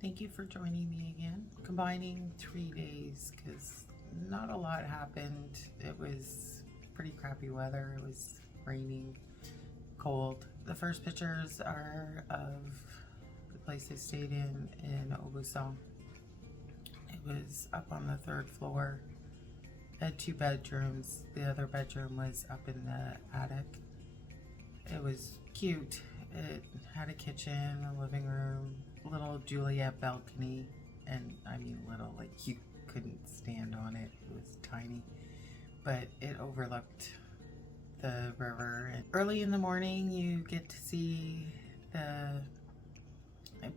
Thank you for joining me again. Combining 3 days because not a lot happened. It was pretty crappy weather. It was raining, cold. The first pictures are of the place I stayed in Aubusson. It was up on the third floor. It had 2 bedrooms. The other bedroom was up in the attic. It was cute. It had a kitchen, a living room, little Juliet balcony, and I mean little, like you couldn't stand on it. It was tiny, but it overlooked the river. And early in the morning, you get to see the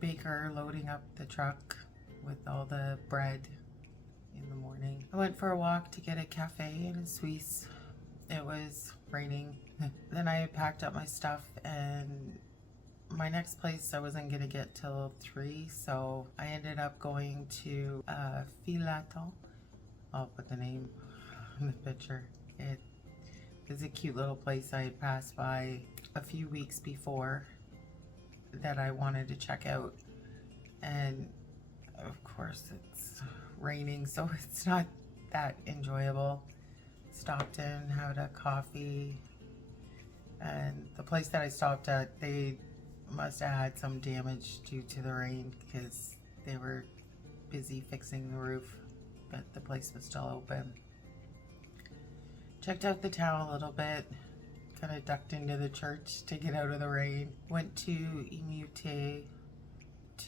baker loading up the truck with all the bread in the morning. I went for a walk to get a cafe and a Swiss. It was raining. Then I packed up my stuff, and my next place I wasn't gonna get till 3, so I ended up going to Fellatin. I'll put the name in the picture. It is a cute little place I had passed by a few weeks before that I wanted to check out, and of course it's raining, so it's not that enjoyable. Stopped in, had a coffee, and the place that I stopped at, they must have had some damage due to the rain because they were busy fixing the roof, but the place was still open. Checked out the town a little bit, kind of ducked into the church to get out of the rain. Went to Eymoutiers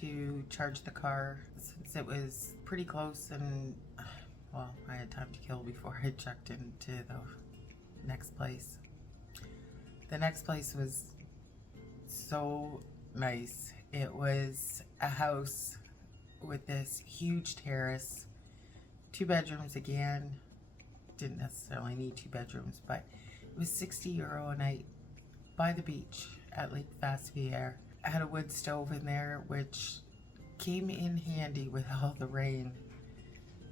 to charge the car since it was pretty close, and well, I had time to kill before I checked into the next place. The next place was so nice. It was a house with this huge terrace, 2 bedrooms again. Didn't necessarily need 2 bedrooms, but it was €60 a night by the beach at Lac de Vassivière. I had a wood stove in there, which came in handy with all the rain.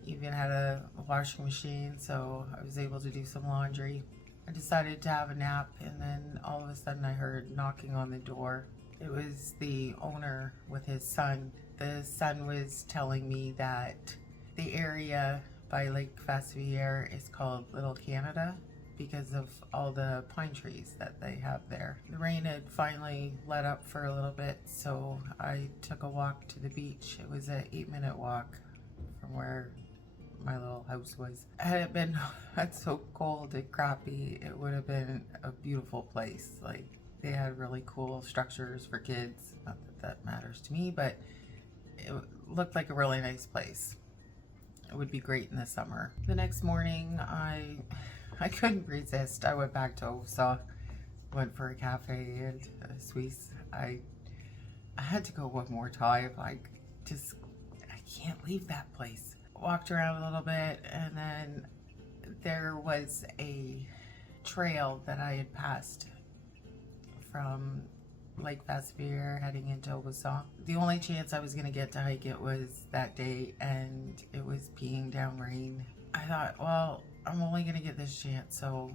Even had a washing machine, so I was able to do some laundry. I decided to have a nap, and then all of a sudden I heard knocking on the door. It was the owner with his son. The son was telling me that the area by Lac de Vassivière is called Little Canada because of all the pine trees that they have there. The rain had finally let up for a little bit, so I took a walk to the beach. It was an 8-minute walk from where my little house was. Had it been so cold and crappy, it would have been a beautiful place. Like, they had really cool structures for kids. Not that that matters to me, but it looked like a really nice place. It would be great in the summer. The next morning, I couldn't resist. I went back to Aubusson, went for a cafe and a Swiss. I had to go one more time. I can't leave that place. Walked around a little bit, and then there was a trail that I had passed from Lac de Vassivière heading into Aubusson. The only chance I was going to get to hike it was that day, and it was peeing down rain. I thought, well, I'm only going to get this chance, so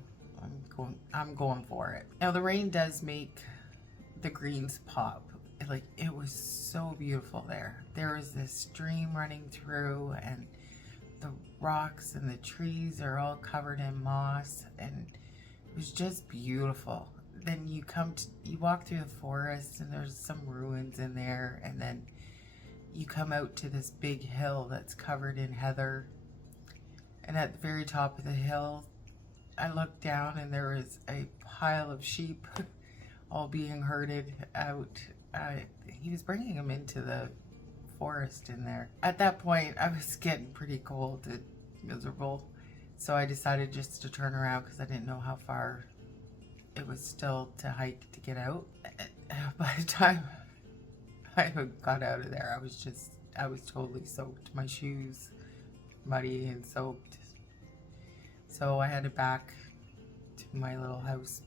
I'm going for it. Now, the rain does make the greens pop. Like, it was so beautiful there. There was this stream running through, and the rocks and the trees are all covered in moss, and it was just beautiful. Then you walk through the forest, and there's some ruins in there, and then you come out to this big hill that's covered in heather, and at the very top of the hill, I looked down, and there was a pile of sheep all being herded out. He was bringing them into the forest in there. At that point, I was getting pretty cold and miserable, so I decided just to turn around because I didn't know how far it was still to hike to get out. By the time I got out of there, I was totally soaked. My shoes muddy and soaked. So I headed back to my little house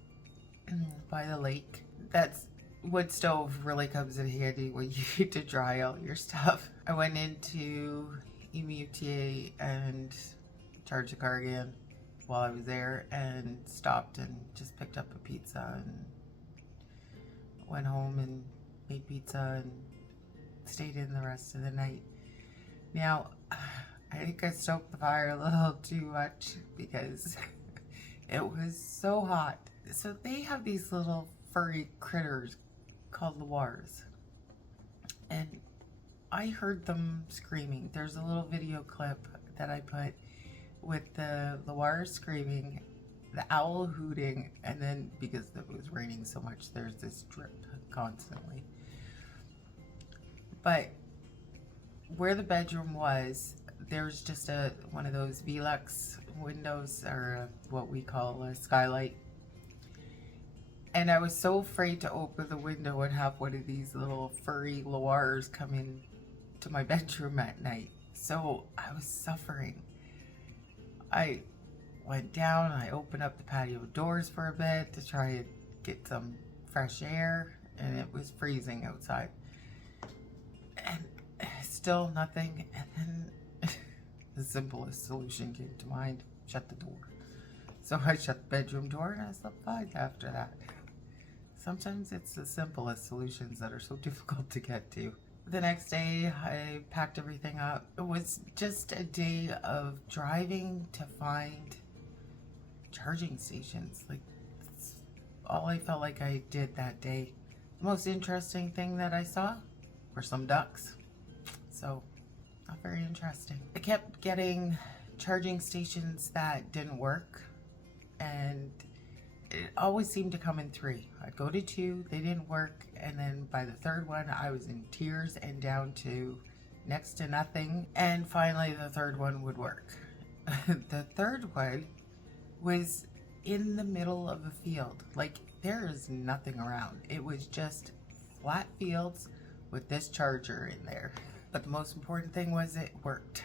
by the lake. That's wood stove really comes in handy when you need to dry all your stuff. I went into Eymoutiers and charged the car again while I was there, and stopped and just picked up a pizza and went home and made pizza and stayed in the rest of the night. Now, I think I stoked the fire a little too much because it was so hot. So they have these little furry critters called loirs, and I heard them screaming. There's a little video clip that I put with the loirs screaming, the owl hooting, and then because it was raining so much, there's this drip constantly. But where the bedroom was, there's just one of those Velux windows, or what we call a skylight. And I was so afraid to open the window and have one of these little furry loirs come in to my bedroom at night. So I was suffering. I went down, I opened up the patio doors for a bit to try and get some fresh air, and it was freezing outside. And still nothing. And then the simplest solution came to mind: shut the door. So I shut the bedroom door and I slept fine after that. Sometimes it's the simplest solutions that are so difficult to get to. The next day, I packed everything up. It was just a day of driving to find charging stations. Like, that's all I felt like I did that day. The most interesting thing that I saw were some ducks. So, not very interesting. I kept getting charging stations that didn't work, and it always seemed to come in 3. I'd go to 2, they didn't work, and then by the 3rd one, I was in tears and down to next to nothing, and finally the 3rd one would work. The 3rd one was in the middle of a field. Like, there is nothing around. It was just flat fields with this charger in there. But the most important thing was it worked.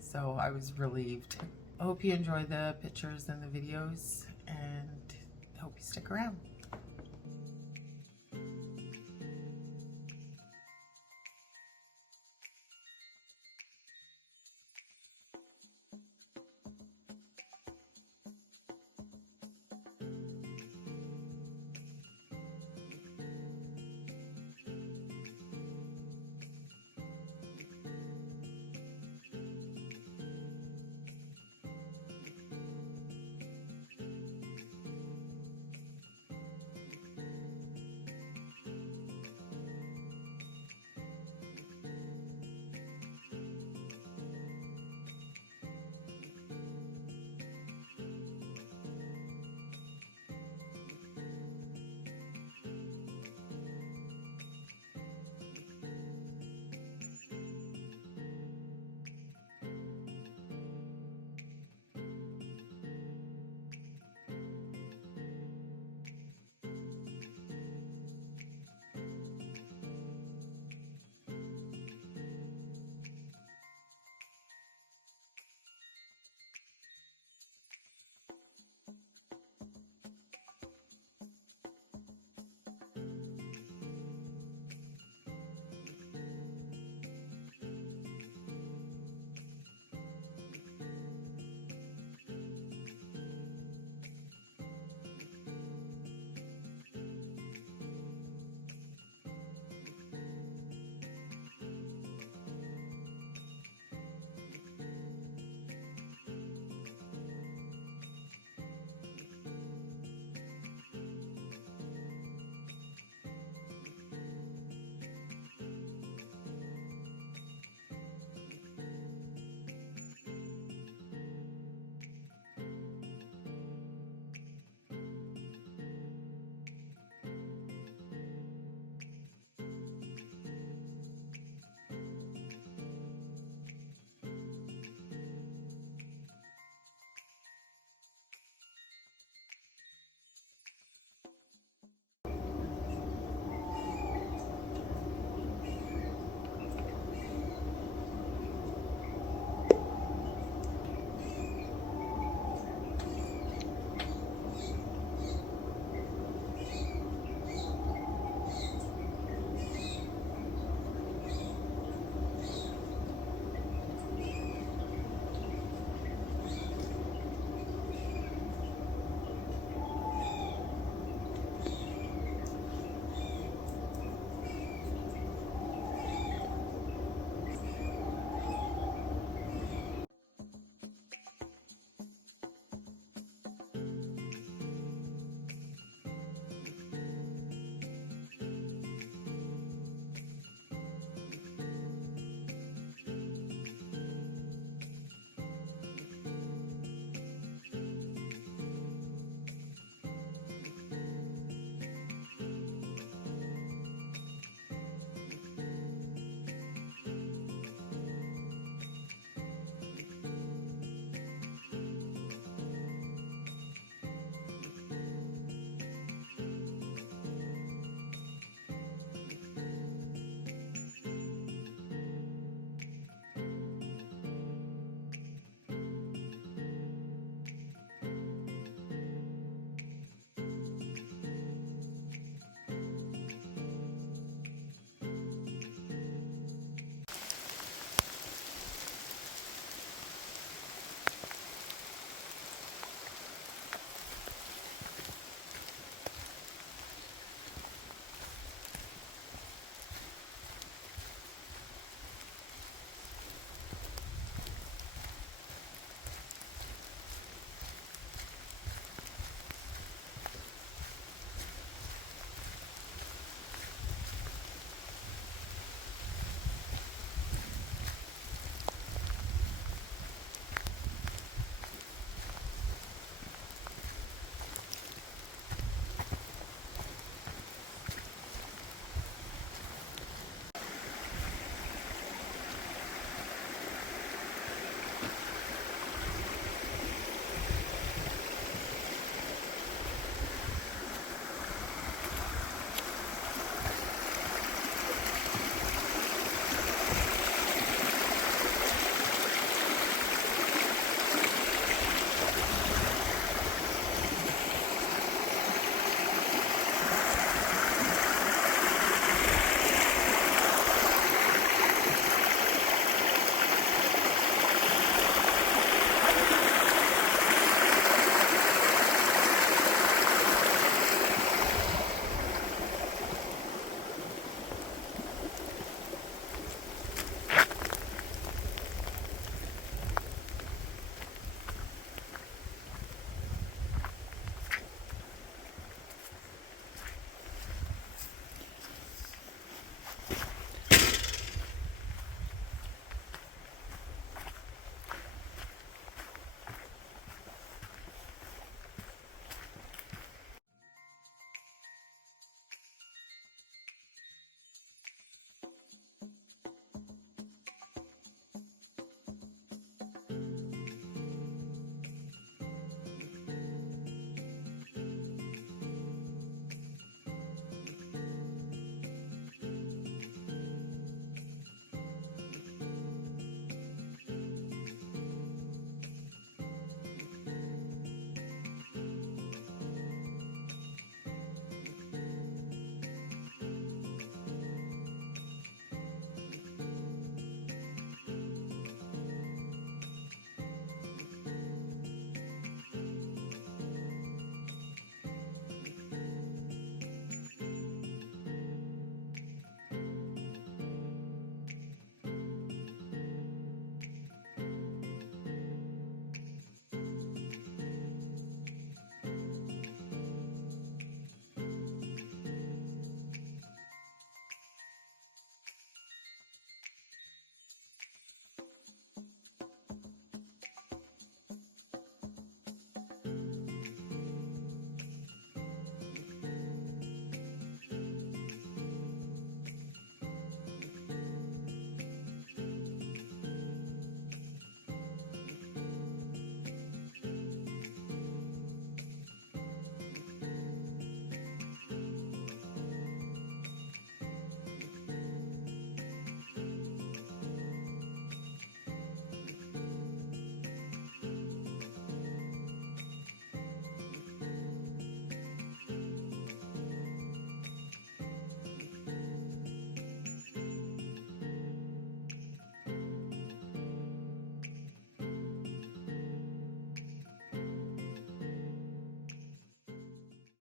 So I was relieved. I hope you enjoy the pictures and the videos, and I hope you stick around.